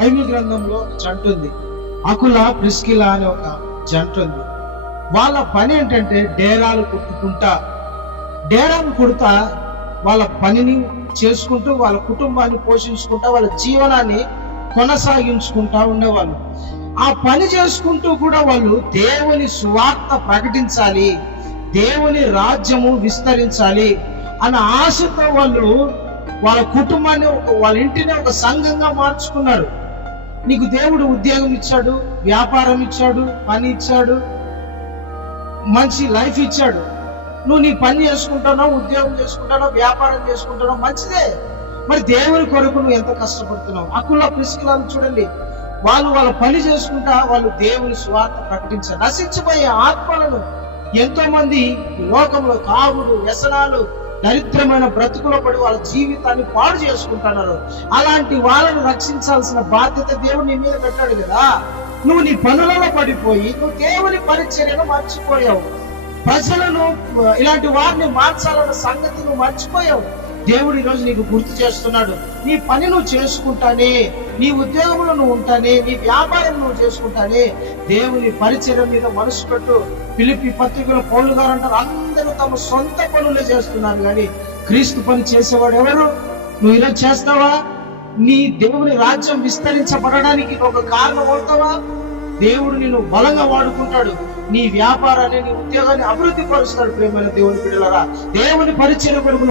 Bible గ్రంథంలో ఒక జంట ఉంది, అకుల ప్రిస్కిలా అనే ఒక జంట ఉంది. వాళ్ళ పని ఏంటంటే డేరాలు కుడతా వాళ్ళ పనిని చేసుకుంటూ వాళ్ళ కుటుంబాన్ని పోషించుకుంటా వాళ్ళ జీవనాన్ని కొనసాగించుకుంటా ఉండేవాళ్ళు. ఆ పని చేసుకుంటూ కూడా వాళ్ళు దేవుని సువార్త ప్రకటించాలి, దేవుని రాజ్యము విస్తరించాలి అన్న ఆశతో వాళ్ళు వాళ్ళ కుటుంబాన్ని వాళ్ళ ఇంటిని ఒక సంఘంగా మార్చుకున్నారు. నీకు దేవుడు ఉద్యోగం ఇచ్చాడు, వ్యాపారం ఇచ్చాడు, పని ఇచ్చాడు, మంచి లైఫ్ ఇచ్చాడు. నువ్వు నీ పని చేసుకుంటున్నావు, ఉద్యోగం చేసుకుంటున్నావు, వ్యాపారం చేసుకుంటున్నావు, మంచిదే. మరి దేవుని కొరకు నువ్వు ఎంత కష్టపడుతున్నావు? అకుల ప్రిస్కిలాను చూడండి, వాళ్ళ పని చేసుకుంటా వాళ్ళు దేవుని సువార్త ప్రకటించారు. నశించిపోయే ఆత్మలను ఎంతో మంది లోకంలో తాగుడు, వ్యసనాలు, దరిద్రమైన బ్రతుకులో పడి వాళ్ళ జీవితాన్ని పాడు చేసుకుంటున్నారు. అలాంటి వాళ్ళను రక్షించాల్సిన బాధ్యత దేవుడు నీ మీద పెట్టాడు కదా. నువ్వు నీ పనులలో పడిపోయి నువ్వు దేవుని పరిచర్యను మర్చిపోయావు. ప్రజలను ఇలాంటి వారిని మార్చాలన్న సంగతి నువ్వు మర్చిపోయావు. దేవుడు ఈరోజు నీకు గుర్తు చేస్తున్నాడు. నీ పని నువ్వు చేసుకుంటానే, నీ ఉద్యోగంలో నువ్వు ఉంటానే, నీ వ్యాపారం నువ్వు చేసుకుంటానే, దేవుని పరిచర్య మీద మనసు పెట్టు. ఫిలిప్పీ పత్రికలో పౌలు గారు అంటారు, అందరూ తమ సొంత పనులే చేస్తున్నారు కానీ క్రీస్తు పని చేసేవాడు ఎవరు? నువ్వు ఈరోజు చేస్తావా? నీ దేవుని రాజ్యం విస్తరించబడడానికి ఒక కారణం అవుతావా? దేవుడు నిన్ను బలంగా వాడుకుంటాడు. నీ వ్యాపారాన్ని, నీ ఉద్యోగాన్ని అభివృద్ధి పరుస్తాడు. ప్రేమైన దేవుని బిడ్డలారా, దేవుని పరిచర్య కొరకు